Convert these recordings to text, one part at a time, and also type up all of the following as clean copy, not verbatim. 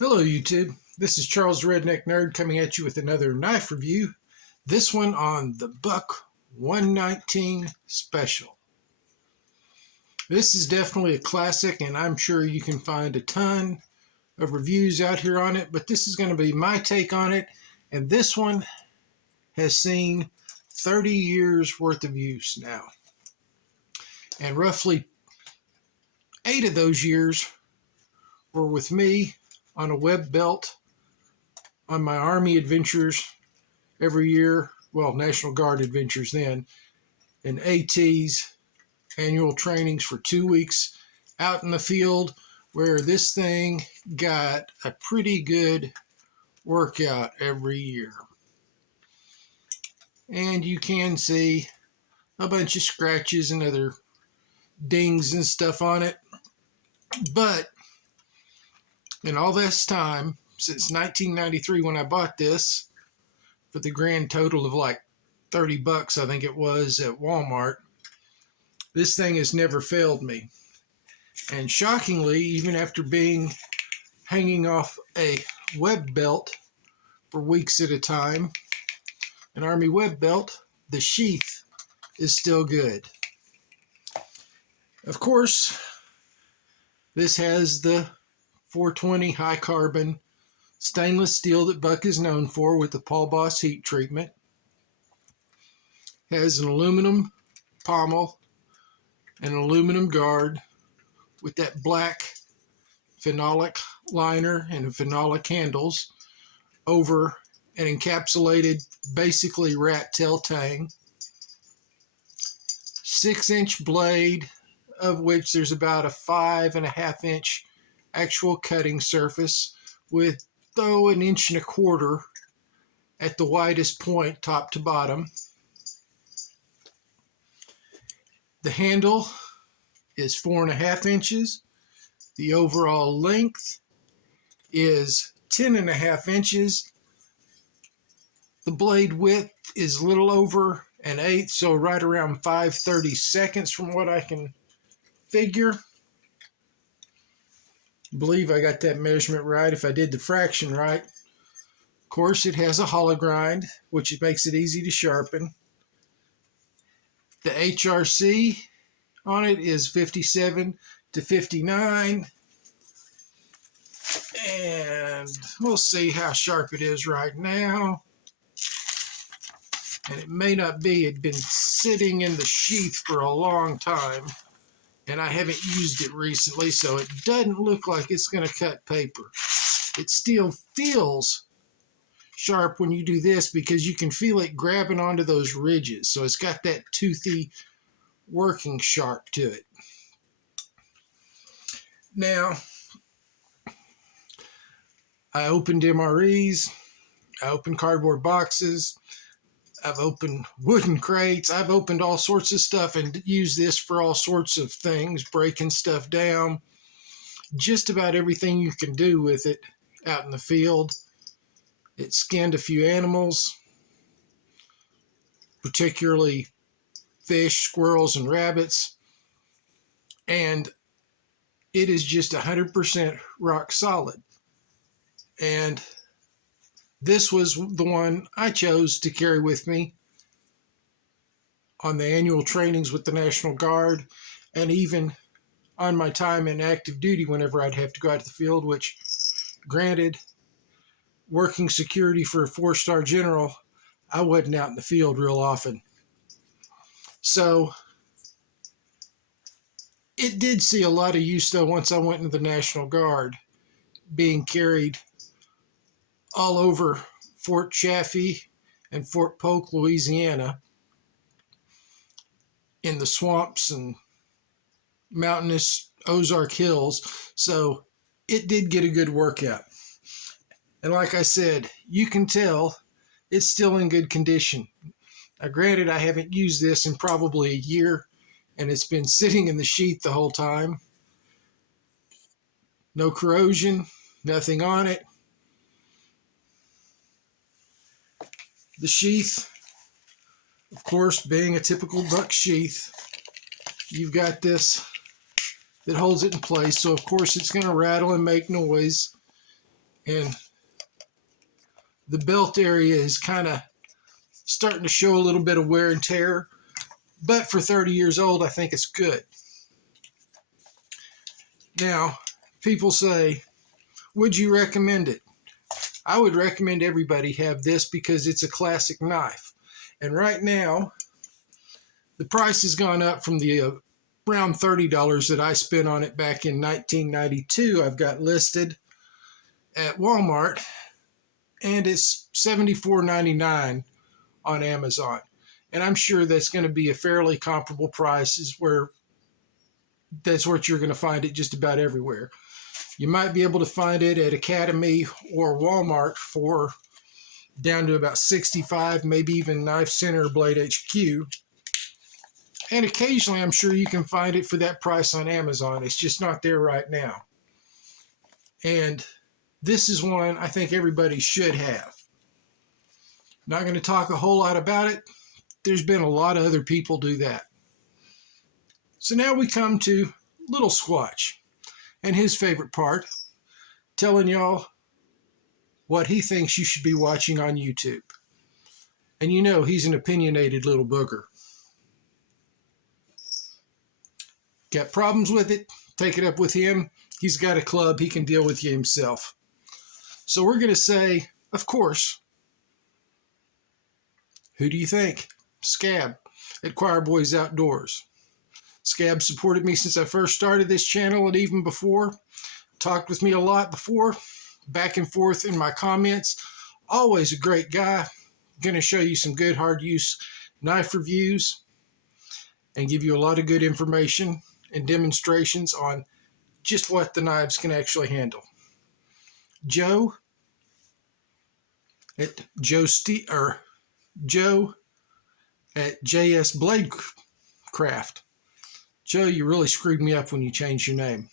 Hello YouTube, this is Charles Redneck Nerd coming at you with another knife review. This one on the Buck 119 Special. This is definitely a classic and I'm sure you can find a ton of reviews out here on it, but this is going to be my take on it, and this one has seen 30 years worth of use now. And roughly 8 of those years were with me on a web belt on my Army adventures every year, well, National Guard adventures then, and ATs, annual trainings for 2 weeks out in the field where this thing got a pretty good workout every year. And you can see a bunch of scratches and other dings and stuff on it. But in all this time, since 1993 when I bought this, for the grand total of like 30 bucks, I think it was, at Walmart, this thing has never failed me. And shockingly, even after being hanging off a web belt for weeks at a time, an Army web belt, the sheath is still good. Of course, this has the 420 high carbon stainless steel that Buck is known for with the Paul Boss heat treatment. Has an aluminum pommel, an aluminum guard with that black phenolic liner and phenolic handles over an encapsulated, basically rat tail tang. 6-inch blade, of which there's about a 5.5-inch actual cutting surface, with though 1.25 inches at the widest point, top to bottom. The handle is 4.5 inches. The overall length is 10.5 inches. The blade width is a little over 1/8, so right around 5/32 from what I can figure. I believe I got that measurement right if I did the fraction right. Of course, it has a hollow grind, which makes it easy to sharpen. The HRC on it is 57 to 59. And we'll see how sharp it is right now. And it may not be. It's been sitting in the sheath for a long time, and I haven't used it recently, so it doesn't look like it's going to cut paper. It still feels sharp when you do this because you can feel it grabbing onto those ridges. So it's got that toothy working sharp to it. Now, I opened MREs, I opened cardboard boxes, I've opened wooden crates, I've opened all sorts of stuff and used this for all sorts of things, breaking stuff down, just about everything you can do with it out in the field. It skinned a few animals, particularly fish, squirrels, and rabbits, and it is just 100% rock solid. And this was the one I chose to carry with me on the annual trainings with the National Guard, and even on my time in active duty whenever I'd have to go out to the field, which, granted, working security for a 4-star general, I wasn't out in the field real often. So it did see a lot of use, though, once I went into the National Guard, being carried all over Fort Chaffee and Fort Polk, Louisiana, in the swamps and mountainous Ozark Hills. So it did get a good workout. And like I said, you can tell it's still in good condition. Now, granted, I haven't used this in probably a year, and it's been sitting in the sheath the whole time. No corrosion, nothing on it. The sheath, of course, being a typical Buck sheath, you've got this that holds it in place. So, of course, it's going to rattle and make noise. And the belt area is kind of starting to show a little bit of wear and tear. But for 30 years old, I think it's good. Now, people say, would you recommend it? I would recommend everybody have this because it's a classic knife. And right now, the price has gone up from the around $30 that I spent on it back in 1992. I've got listed at Walmart, and it's $74.99 on Amazon. And I'm sure that's going to be a fairly comparable price, where that's what you're going to find it just about everywhere. You might be able to find it at Academy or Walmart for down to about $65, maybe even Knife Center, Blade HQ. And occasionally, I'm sure you can find it for that price on Amazon. It's just not there right now. And this is one I think everybody should have. Not going to talk a whole lot about it. There's been a lot of other people do that. So now we come to Little Squatch and his favorite part, telling y'all what he thinks you should be watching on YouTube. And you know he's an opinionated little booger. Got problems with it? Take it up with him. He's got a club. He can deal with you himself. So we're going to say, of course, who do you think? Scab at Choir Boys Outdoors. Scab supported me since I first started this channel and even before. Talked with me a lot before, back and forth in my comments. Always a great guy. Going to show you some good hard use knife reviews and give you a lot of good information and demonstrations on just what the knives can actually handle. Joe at Joe at JS Blade Craft. Joe, you really screwed me up when you changed your name.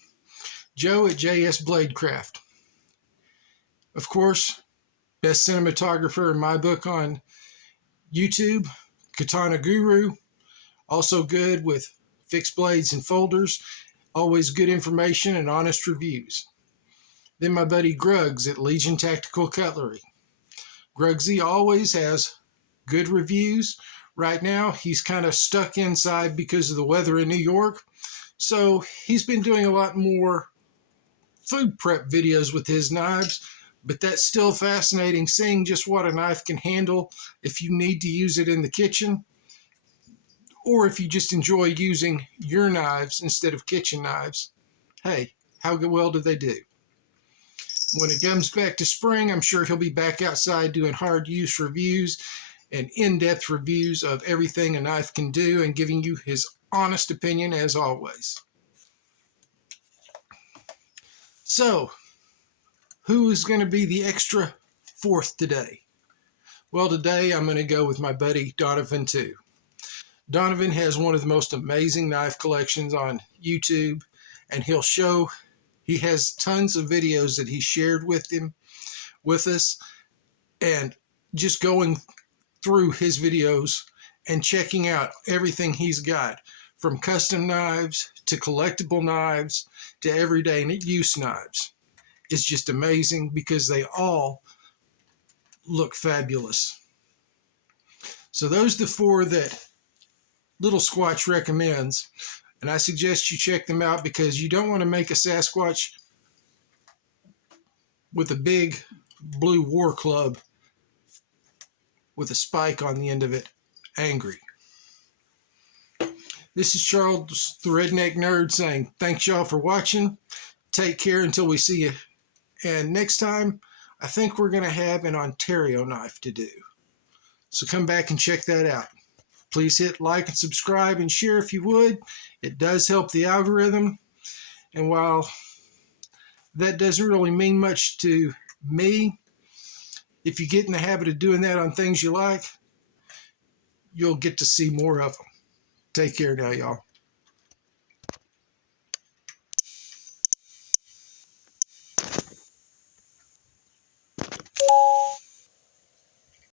Joe at JS Blade Craft. Of course, best cinematographer in my book on YouTube, Katana Guru. Also good with fixed blades and folders. Always good information and honest reviews. Then my buddy Gruggs at Legion Tactical Cutlery. Gruggsy always has good reviews. Right now, he's kind of stuck inside because of the weather in New York. So he's been doing a lot more food prep videos with his knives. But that's still fascinating, seeing just what a knife can handle if you need to use it in the kitchen, or if you just enjoy using your knives instead of kitchen knives. Hey, how well do they do? When it comes back to spring, I'm sure he'll be back outside doing hard use reviews and in-depth reviews of everything a knife can do and giving you his honest opinion as always. So, who is going to be the extra fourth today? Well, today I'm going to go with my buddy Donovan too. Donovan has one of the most amazing knife collections on YouTube, and he has tons of videos that he shared with us, and just going through his videos and checking out everything he's got, from custom knives to collectible knives to everyday use knives. It's just amazing because they all look fabulous. So those are the four that Little Squatch recommends, and I suggest you check them out because you don't want to make a Sasquatch with a big blue war club with a spike on the end of it angry. This is Charles the Redneck Nerd saying thanks y'all for watching. Take care until we see you. And next time, I think we're going to have an Ontario knife to do. So come back and check that out. Please hit like and subscribe and share if you would. It does help the algorithm. And while that doesn't really mean much to me, if you get in the habit of doing that on things you like, you'll get to see more of them. Take care now, y'all.